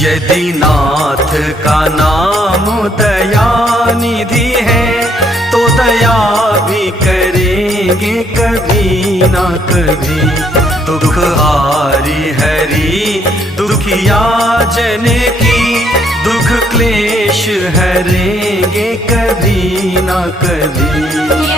यदि नाथ का नाम दयानिधि है तो दया भी करेंगे कभी ना कभी। दुख हारी हरि दुखिया जन की, दुख क्लेश हरेंगे कभी ना कभी।